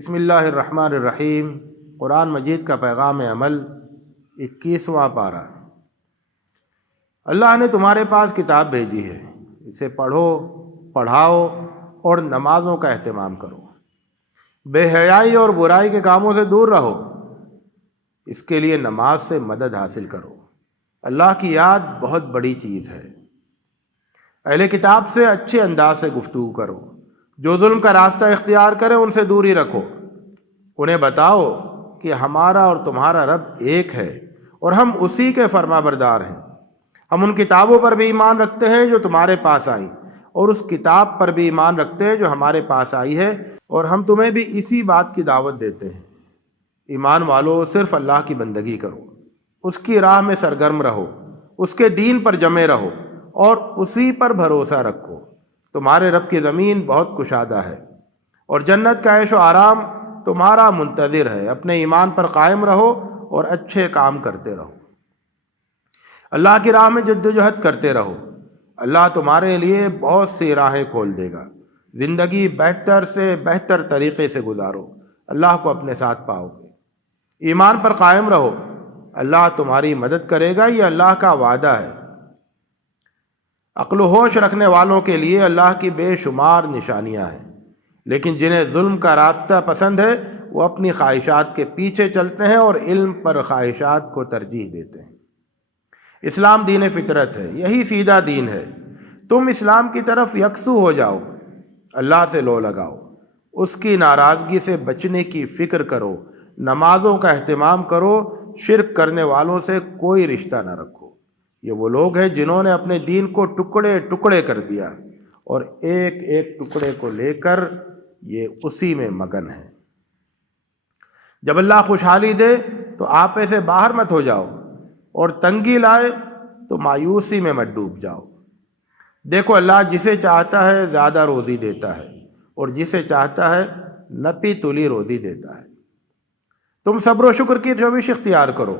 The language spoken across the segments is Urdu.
بسم اللہ الرحمن الرحیم۔ قرآن مجید کا پیغام عمل، 21واں پارہ۔ اللہ نے تمہارے پاس کتاب بھیجی ہے، اسے پڑھو، پڑھاؤ اور نمازوں کا اہتمام کرو۔ بے حیائی اور برائی کے کاموں سے دور رہو، اس کے لیے نماز سے مدد حاصل کرو۔ اللہ کی یاد بہت بڑی چیز ہے۔ اہل کتاب سے اچھے انداز سے گفتگو کرو، جو ظلم کا راستہ اختیار کریں ان سے دوری رکھو۔ انہیں بتاؤ کہ ہمارا اور تمہارا رب ایک ہے اور ہم اسی کے فرما بردار ہیں۔ ہم ان کتابوں پر بھی ایمان رکھتے ہیں جو تمہارے پاس آئیں، اور اس کتاب پر بھی ایمان رکھتے ہیں جو ہمارے پاس آئی ہے، اور ہم تمہیں بھی اسی بات کی دعوت دیتے ہیں۔ ایمان والو، صرف اللہ کی بندگی کرو، اس کی راہ میں سرگرم رہو، اس کے دین پر جمے رہو اور اسی پر بھروسہ رکھو۔ تمہارے رب کی زمین بہت کشادہ ہے اور جنت کا عیش و آرام تمہارا منتظر ہے۔ اپنے ایمان پر قائم رہو اور اچھے کام کرتے رہو۔ اللہ کی راہ میں جد و جہد کرتے رہو، اللہ تمہارے لیے بہت سی راہیں کھول دے گا۔ زندگی بہتر سے بہتر طریقے سے گزارو، اللہ کو اپنے ساتھ پاؤ گے۔ ایمان پر قائم رہو، اللہ تمہاری مدد کرے گا، یہ اللہ کا وعدہ ہے۔ عقل و ہوش رکھنے والوں کے لیے اللہ کی بے شمار نشانیاں ہیں، لیکن جنہیں ظلم کا راستہ پسند ہے وہ اپنی خواہشات کے پیچھے چلتے ہیں اور علم پر خواہشات کو ترجیح دیتے ہیں۔ اسلام دین فطرت ہے، یہی سیدھا دین ہے۔ تم اسلام کی طرف یکسو ہو جاؤ، اللہ سے لو لگاؤ، اس کی ناراضگی سے بچنے کی فکر کرو، نمازوں کا اہتمام کرو، شرک کرنے والوں سے کوئی رشتہ نہ رکھو۔ یہ وہ لوگ ہیں جنہوں نے اپنے دین کو ٹکڑے ٹکڑے کر دیا اور ایک ایک ٹکڑے کو لے کر یہ اسی میں مگن ہیں۔ جب اللہ خوشحالی دے تو آپے سے باہر مت ہو جاؤ، اور تنگی لائے تو مایوسی میں مت ڈوب جاؤ۔ دیکھو، اللہ جسے چاہتا ہے زیادہ روزی دیتا ہے اور جسے چاہتا ہے نپی تلی روزی دیتا ہے۔ تم صبر و شکر کی روش اختیار کرو،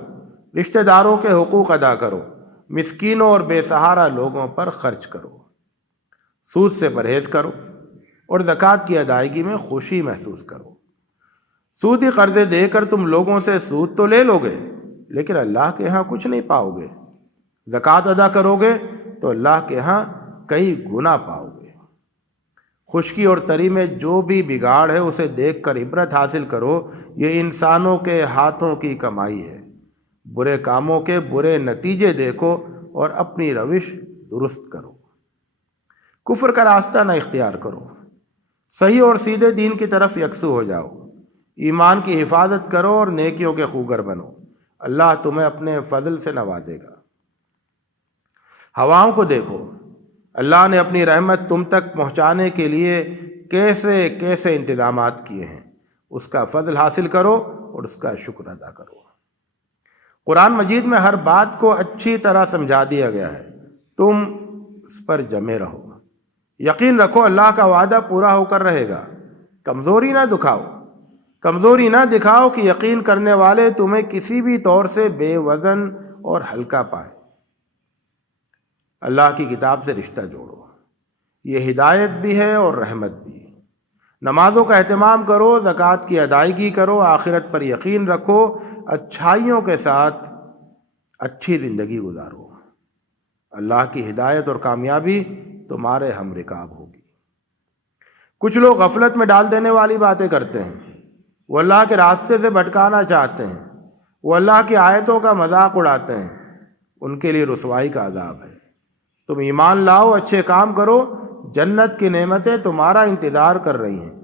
رشتہ داروں کے حقوق ادا کرو، مسکینوں اور بے سہارا لوگوں پر خرچ کرو، سود سے پرہیز کرو اور زکوٰۃ کی ادائیگی میں خوشی محسوس کرو۔ سودی قرضے دے کر تم لوگوں سے سود تو لے لو گے، لیکن اللہ کے ہاں کچھ نہیں پاؤ گے۔ زکوٰۃ ادا کرو گے تو اللہ کے ہاں کئی گنا پاؤ گے۔ خشکی اور تری میں جو بھی بگاڑ ہے اسے دیکھ کر عبرت حاصل کرو، یہ انسانوں کے ہاتھوں کی کمائی ہے۔ برے کاموں کے برے نتیجے دیکھو اور اپنی روش درست کرو۔ کفر کا راستہ نہ اختیار کرو، صحیح اور سیدھے دین کی طرف یکسو ہو جاؤ۔ ایمان کی حفاظت کرو اور نیکیوں کے خوگر بنو، اللہ تمہیں اپنے فضل سے نوازے گا۔ ہواؤں کو دیکھو، اللہ نے اپنی رحمت تم تک پہنچانے کے لیے کیسے کیسے انتظامات کیے ہیں۔ اس کا فضل حاصل کرو اور اس کا شکر ادا کرو۔ قرآن مجید میں ہر بات کو اچھی طرح سمجھا دیا گیا ہے، تم اس پر جمے رہو۔ یقین رکھو اللہ کا وعدہ پورا ہو کر رہے گا۔ کمزوری نہ دکھاؤ کہ یقین کرنے والے تمہیں کسی بھی طور سے بے وزن اور ہلکا پائیں۔ اللہ کی کتاب سے رشتہ جوڑو، یہ ہدایت بھی ہے اور رحمت بھی۔ نمازوں کا اہتمام کرو، زکوٰۃ کی ادائیگی کرو، آخرت پر یقین رکھو، اچھائیوں کے ساتھ اچھی زندگی گزارو۔ اللہ کی ہدایت اور کامیابی تمہارے ہم رکاب ہوگی۔ کچھ لوگ غفلت میں ڈال دینے والی باتیں کرتے ہیں، وہ اللہ کے راستے سے بھٹکانا چاہتے ہیں، وہ اللہ کی آیتوں کا مذاق اڑاتے ہیں، ان کے لیے رسوائی کا عذاب ہے۔ تم ایمان لاؤ، اچھے کام کرو، جنت کی نعمتیں تمہارا انتظار کر رہی ہیں۔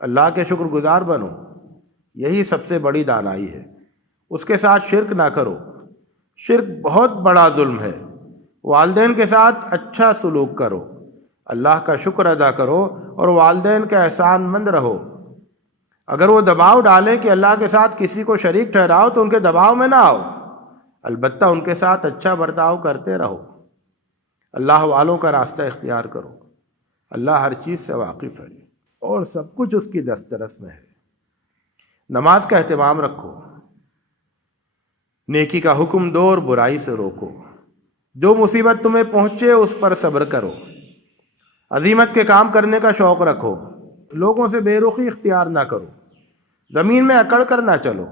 اللہ کے شکر گزار بنو، یہی سب سے بڑی دانائی ہے۔ اس کے ساتھ شرک نہ کرو، شرک بہت بڑا ظلم ہے۔ والدین کے ساتھ اچھا سلوک کرو، اللہ کا شکر ادا کرو اور والدین کا احسان مند رہو۔ اگر وہ دباؤ ڈالیں کہ اللہ کے ساتھ کسی کو شریک ٹھہراؤ تو ان کے دباؤ میں نہ آؤ، البتہ ان کے ساتھ اچھا برتاؤ کرتے رہو۔ اللہ والوں کا راستہ اختیار کرو، اللہ ہر چیز سے واقف ہے اور سب کچھ اس کی دسترس میں ہے۔ نماز کا اہتمام رکھو، نیکی کا حکم دو اور برائی سے روکو۔ جو مصیبت تمہیں پہنچے اس پر صبر کرو۔ عزیمت کے کام کرنے کا شوق رکھو، لوگوں سے بے رخی اختیار نہ کرو، زمین میں اکڑ کر نہ چلو۔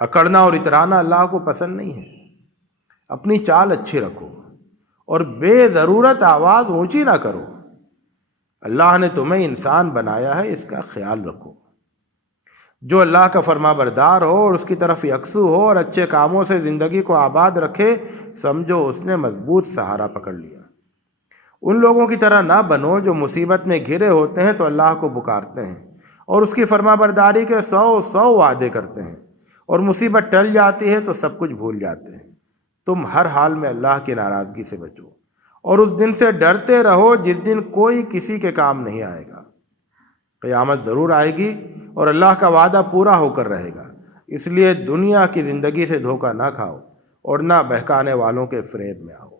اکڑنا اور اترانا اللہ کو پسند نہیں ہے۔ اپنی چال اچھی رکھو اور بے ضرورت آواز اونچی نہ کرو۔ اللہ نے تمہیں انسان بنایا ہے، اس کا خیال رکھو۔ جو اللہ کا فرما بردار ہو اور اس کی طرف یکسو ہو اور اچھے کاموں سے زندگی کو آباد رکھے، سمجھو اس نے مضبوط سہارا پکڑ لیا۔ ان لوگوں کی طرح نہ بنو جو مصیبت میں گھرے ہوتے ہیں تو اللہ کو پکارتے ہیں اور اس کی فرما برداری کے 100 وعدے کرتے ہیں، اور مصیبت ٹل جاتی ہے تو سب کچھ بھول جاتے ہیں۔ تم ہر حال میں اللہ کی ناراضگی سے بچو اور اس دن سے ڈرتے رہو جس دن کوئی کسی کے کام نہیں آئے گا۔ قیامت ضرور آئے گی اور اللہ کا وعدہ پورا ہو کر رہے گا، اس لیے دنیا کی زندگی سے دھوکہ نہ کھاؤ اور نہ بہکانے والوں کے فریب میں آؤ۔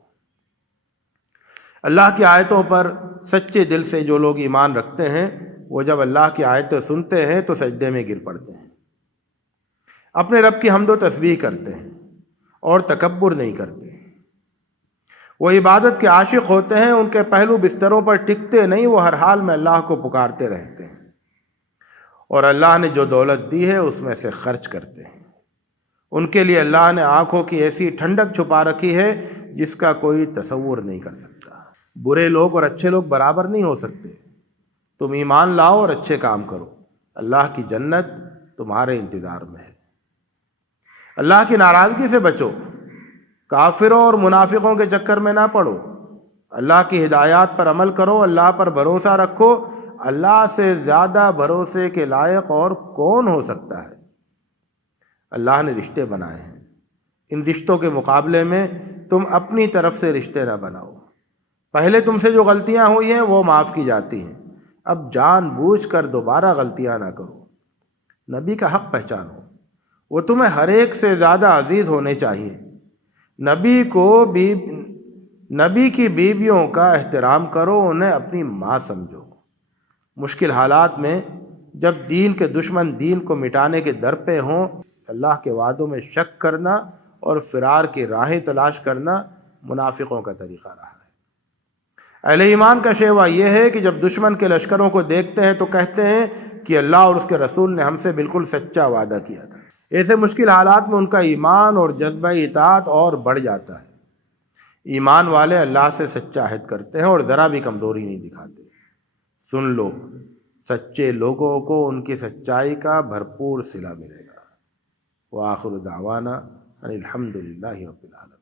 اللہ کی آیتوں پر سچے دل سے جو لوگ ایمان رکھتے ہیں، وہ جب اللہ کی آیتیں سنتے ہیں تو سجدے میں گر پڑتے ہیں، اپنے رب کی حمد و تسبیح کرتے ہیں اور تکبر نہیں کرتے۔ وہ عبادت کے عاشق ہوتے ہیں، ان کے پہلو بستروں پر ٹکتے نہیں، وہ ہر حال میں اللہ کو پکارتے رہتے ہیں، اور اللہ نے جو دولت دی ہے اس میں سے خرچ کرتے ہیں۔ ان کے لیے اللہ نے آنکھوں کی ایسی ٹھنڈک چھپا رکھی ہے جس کا کوئی تصور نہیں کر سکتا۔ برے لوگ اور اچھے لوگ برابر نہیں ہو سکتے۔ تم ایمان لاؤ اور اچھے کام کرو، اللہ کی جنت تمہارے انتظار میں ہے۔ اللہ کی ناراضگی سے بچو، کافروں اور منافقوں کے چکر میں نہ پڑو۔ اللہ کی ہدایات پر عمل کرو، اللہ پر بھروسہ رکھو۔ اللہ سے زیادہ بھروسے کے لائق اور کون ہو سکتا ہے؟ اللہ نے رشتے بنائے ہیں، ان رشتوں کے مقابلے میں تم اپنی طرف سے رشتے نہ بناؤ۔ پہلے تم سے جو غلطیاں ہوئی ہیں وہ معاف کی جاتی ہیں، اب جان بوجھ کر دوبارہ غلطیاں نہ کرو۔ نبی کا حق پہچانو، وہ تمہیں ہر ایک سے زیادہ عزیز ہونے چاہیے۔ نبی کی بیویوں کا احترام کرو، انہیں اپنی ماں سمجھو۔ مشکل حالات میں جب دین کے دشمن دین کو مٹانے کے در پہ ہوں، اللہ کے وعدوں میں شک کرنا اور فرار کی راہیں تلاش کرنا منافقوں کا طریقہ رہا ہے۔ اہل ایمان کا شیوہ یہ ہے کہ جب دشمن کے لشکروں کو دیکھتے ہیں تو کہتے ہیں کہ اللہ اور اس کے رسول نے ہم سے بالکل سچا وعدہ کیا تھا۔ ایسے مشکل حالات میں ان کا ایمان اور جذبہ اطاعت اور بڑھ جاتا ہے۔ ایمان والے اللہ سے سچا عہد کرتے ہیں اور ذرا بھی کمزوری نہیں دکھاتے۔ سن لو، سچے لوگوں کو ان کی سچائی کا بھرپور صلہ ملے گا۔ وآخر دعوانا ان الحمد للہ رب العالمین۔